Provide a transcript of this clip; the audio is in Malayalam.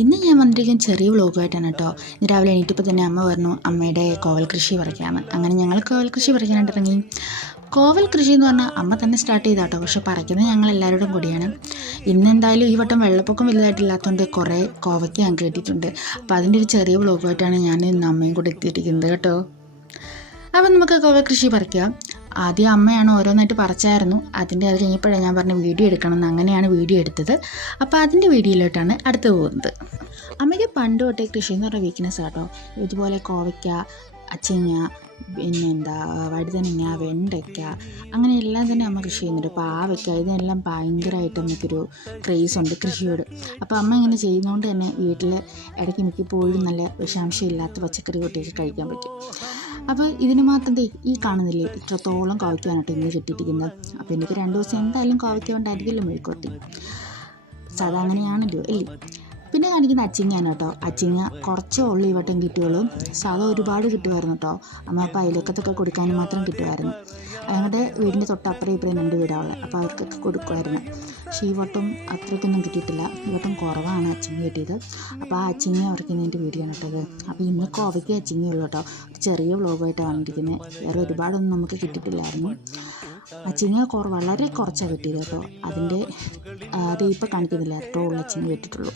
ഇന്ന് ഞാൻ വന്നിരിക്കുന്ന ചെറിയ വ്ലോഗുമായിട്ടാണ് കേട്ടോ. ഇന്ന് രാവിലെ എണീറ്റപ്പോൾ തന്നെ അമ്മ പറഞ്ഞു അമ്മയുടെ കോവൽ കൃഷി പറിക്കാമെന്ന്. അങ്ങനെ ഞങ്ങൾ കോവൽ കൃഷി പറിക്കാനായിട്ട് ഇറങ്ങി. കോവൽ കൃഷി എന്ന് പറഞ്ഞാൽ അമ്മ തന്നെ സ്റ്റാർട്ട് ചെയ്താട്ടോ, പക്ഷെ പറിക്കുന്നത് ഞങ്ങൾ എല്ലാവരോടും കൂടിയാണ്. ഇന്ന് എന്തായാലും ഈ വട്ടം വെള്ളപ്പൊക്കം വലുതായിട്ടില്ലാത്തതുകൊണ്ട് കുറേ കോവയ്ക്ക് ഞങ്ങൾക്ക് കിട്ടിയിട്ടുണ്ട്. അപ്പോൾ അതിൻ്റെ ഒരു ചെറിയ വ്ലോഗുമായിട്ടാണ് ഞാൻ ഇന്ന് അമ്മയും കൂടെ എത്തിയിരിക്കുന്നത് കേട്ടോ. അപ്പം നമുക്ക് കോവൽ കൃഷി പറിക്കാം. ആദ്യം അമ്മയാണ് ഓരോന്നായിട്ട് പറിച്ചായിരുന്നു. അത് കഴിഞ്ഞപ്പോഴാണ് ഞാൻ പറഞ്ഞ വീഡിയോ എടുക്കണം, അങ്ങനെയാണ് വീഡിയോ എടുത്തത്. അപ്പോൾ അതിൻ്റെ വീഡിയോയിലോട്ടാണ് അടുത്ത് പോകുന്നത്. അമ്മയ്ക്ക് പണ്ട് തൊട്ടേ കൃഷി എന്ന് പറഞ്ഞ വീക്ക്നെസ് ആട്ടോ. ഇതുപോലെ കോവയ്ക്ക, അച്ചിങ്ങ, പിന്നെന്താ വഴുതനങ്ങ, വെണ്ടയ്ക്ക, അങ്ങനെ എല്ലാം തന്നെ അമ്മ കൃഷി ചെയ്യുന്നുണ്ട്. പാവയ്ക്ക, ഇതെല്ലാം ഭയങ്കരമായിട്ട് അമ്മയ്ക്കൊരു ക്രേസ് ഉണ്ട് കൃഷിയോട്. അപ്പോൾ അമ്മ ഇങ്ങനെ ചെയ്യുന്നതുകൊണ്ട് തന്നെ വീട്ടിൽ ഇടയ്ക്ക് മിക്കപ്പോഴും നല്ല വിഷാംശമില്ലാത്ത പച്ചക്കറി കൂട്ടിയൊക്കെ കഴിക്കാൻ പറ്റും. അപ്പോൾ ഇതിന് മാത്രം ഈ കാണുന്നില്ലേ ഇത്രത്തോളം കോവയ്ക്കാനായിട്ട് ഇന്ന് കിട്ടിയിരിക്കുന്നത്. അപ്പോൾ എനിക്ക് 2 ദിവസം എന്തായാലും കോവയ്ക്ക കൊണ്ടായിരിക്കുമല്ലോ മെഴുക്കുവരട്ടി. സാധാരണ അങ്ങനെയാണല്ലോ അല്ലേ. പിന്നെ കാണിക്കുന്ന അച്ചിങ്ങയാണ് കേട്ടോ. അച്ചിങ്ങ കുറച്ചേ ഉള്ളൂ ഈ വട്ടം കിട്ടുകയുള്ളൂ. സാധാ ഒരുപാട് കിട്ടുമായിരുന്നു കേട്ടോ. അമ്മ അപ്പോൾ അയലൊക്കത്തൊക്കെ കൊടുക്കാനും മാത്രം കിട്ടുമായിരുന്നു. ഞങ്ങളുടെ വീടിൻ്റെ തൊട്ടപ്പുറം ഇപ്പുറം 2 വീടാവുള്ളത്, അപ്പോൾ അവർക്കൊക്കെ കൊടുക്കുമായിരുന്നു. പക്ഷേ ഈ വട്ടം അത്രയ്ക്കൊന്നും കിട്ടിയിട്ടില്ല. ഈ വട്ടം കുറവാണ് അച്ചിങ്ങ കിട്ടിയത്. അപ്പോൾ ആ അച്ചിങ്ങ അവർക്ക് ഇതിൻ്റെ വീഡിയോ ആണ് കേട്ടത്. അപ്പോൾ ഇന്ന് കോവയ്ക്ക് അച്ചിങ്ങയുള്ളൂ കേട്ടോ. ചെറിയ വ്ലോഗായിട്ട് വന്നിരിക്കുന്നത്. വേറെ ഒരുപാടൊന്നും നമുക്ക് കിട്ടിയിട്ടില്ലായിരുന്നു. അച്ചിങ്ങ വളരെ കുറച്ചാണ് കിട്ടിയത് കേട്ടോ. അതിൻ്റെ അത് ഇപ്പോൾ കാണിക്കുന്നില്ല, ഏറ്റവും ഉള്ള അച്ചിങ്ങ കിട്ടിയിട്ടുള്ളൂ.